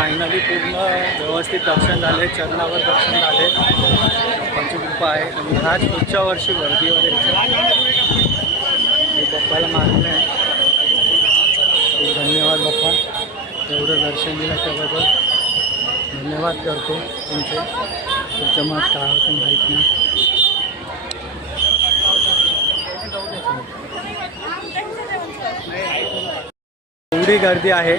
Finally पूर्ण व्यवस्थित दर्शन झाले, चरणावर दर्शन झाले. बाप्पाची कृपा आहे आणि ह्याच पुढच्या वर्षी वर्दी वगैरे मी बाप्पाला मानलं आहे. खूप धन्यवाद बाप्पा, एवढं दर्शन दिलं त्याबद्दल धन्यवाद करतो तुमचे. तुमच्या मत काय होतं माहीत नाही. एवढी गर्दी आहे.